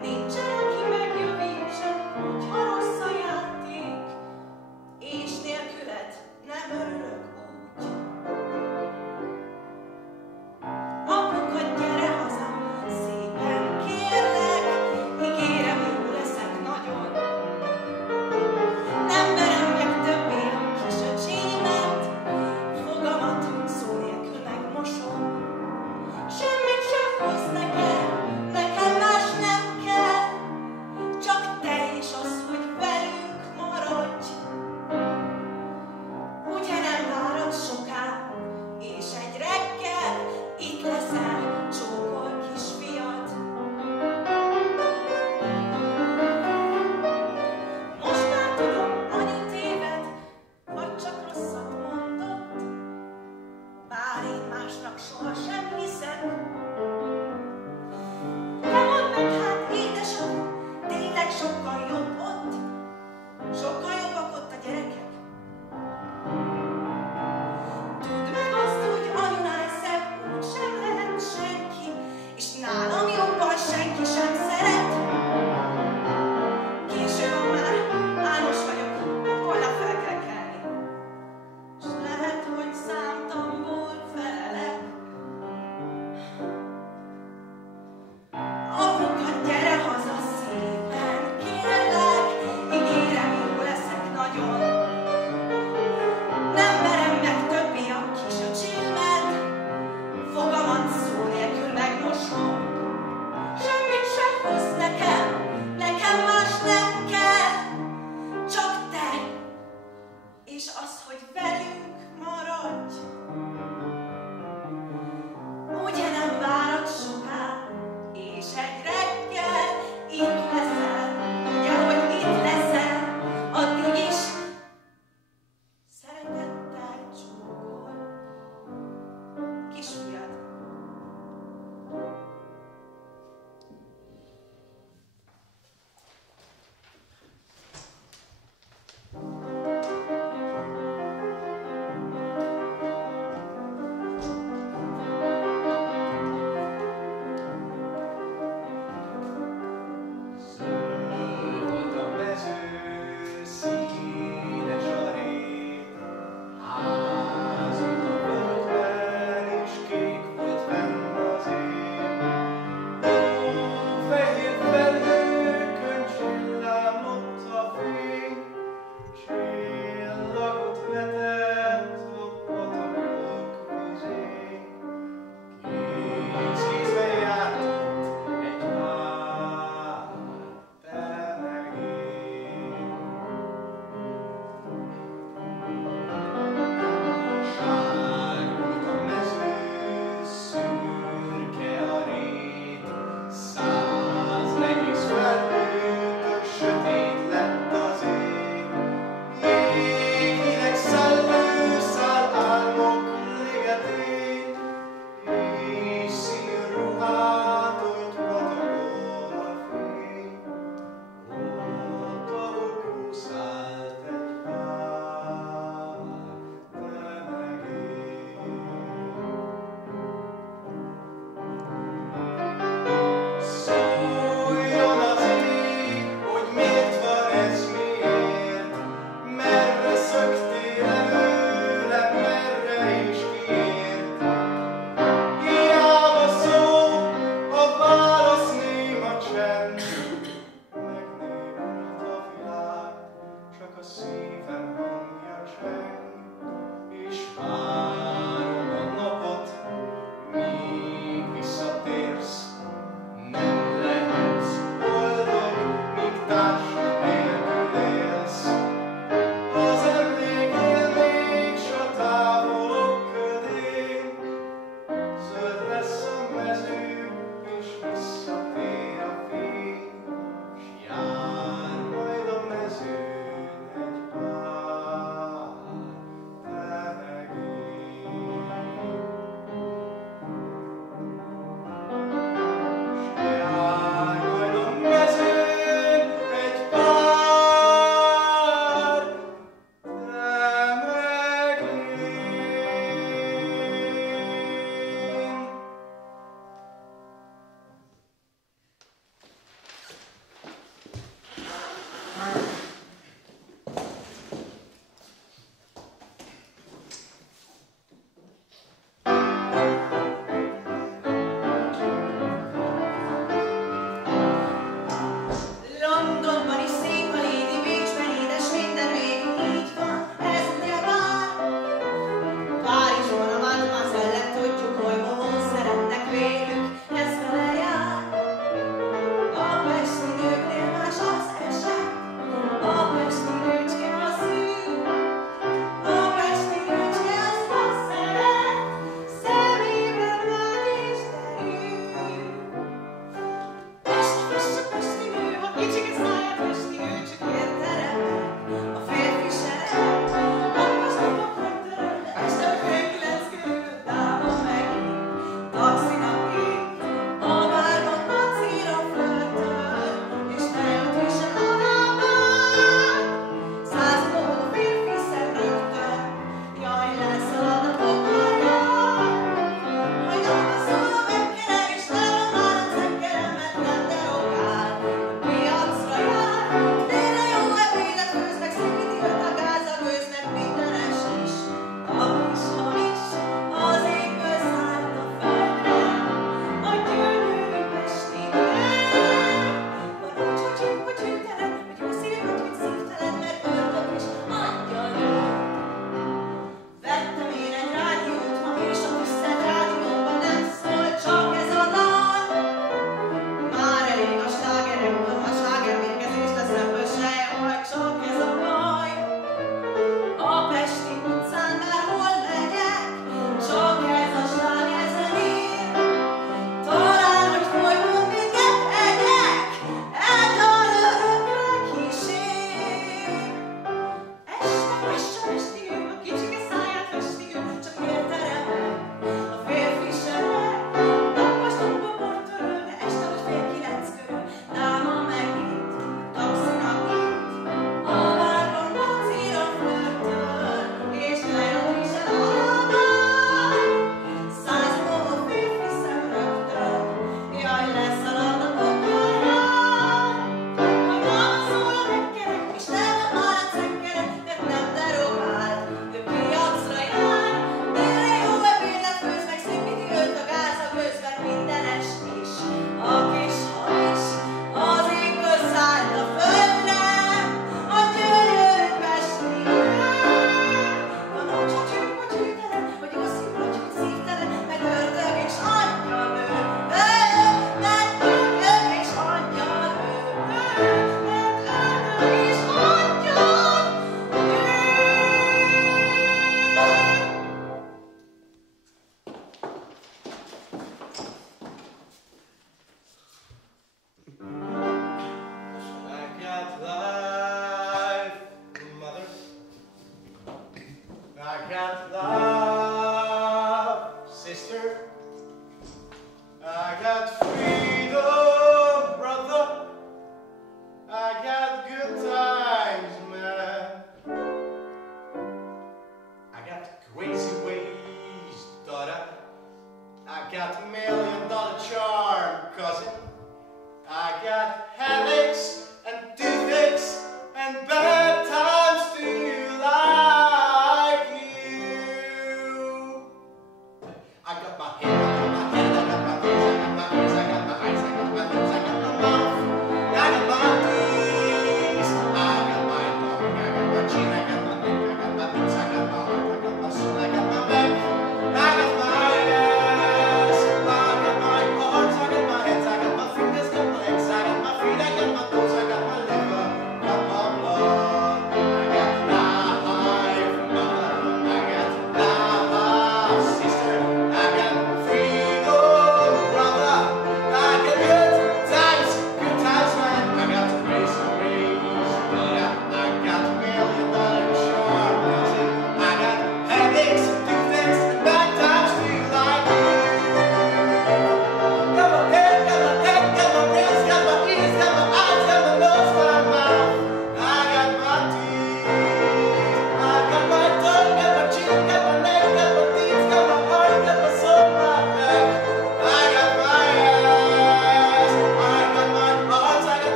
Nincsen, aki megjavítsa, hogyha rossz a játék, és nélküled nem örülök úgy. Apuka, gyere haza, szépen kérlek, ígérem, jó leszek nagyon. Nem verem meg többé a kis öcsémet, fogamat szó nélkül megmosom. Semmit sem hoz nekem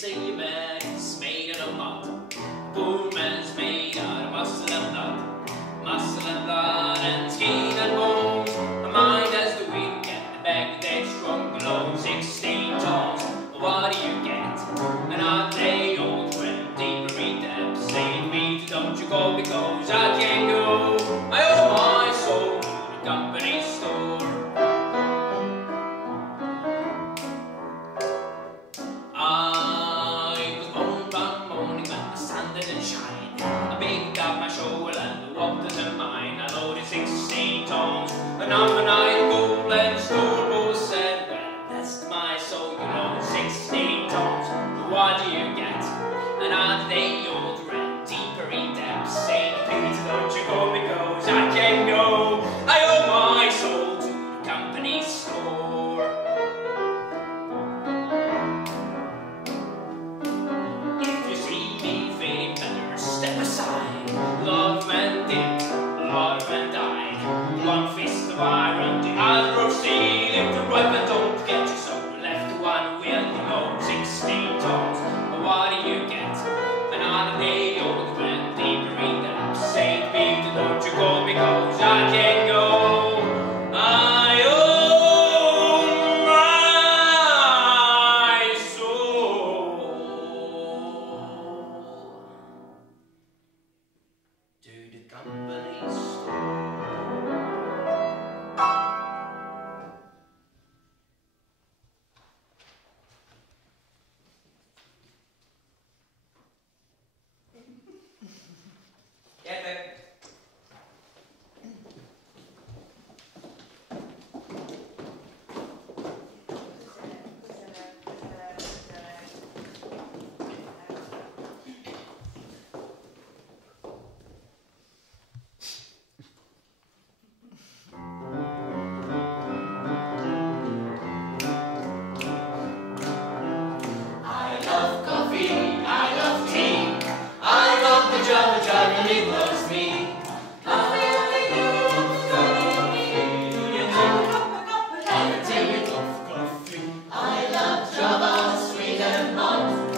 say man's made out of mud. Poor man's made out of muscle and blood. Muscle and blood and skin and bones. A mind as the weak and a back that's strong below 16 tons. What do you get? And I lay old friend deeper in depth. Save me, don't you go because I can't go. I owe my soul to the company store. I was born one morning when the sun didn't shine. I picked up my shovel and walked to the mine. I loaded 16 tons, a number 9 gold and store said, well, bless my soul, you know, 16 tons. What do you get? And I lay old ran deeper in depth. St. Peter, don't you go because I can't go. I owe my soul to the company store. If you see me fading, better step aside. A lot of men did, a lot of men died. One fist of iron, the other of steel. If the weapon don't get you, so left one wheel, you know, 16 tons. What do you get? Another day old friend deeper in the St. Peter, don't you go because I can't go. I owe my soul to the company store. I love Java, sweet and hot.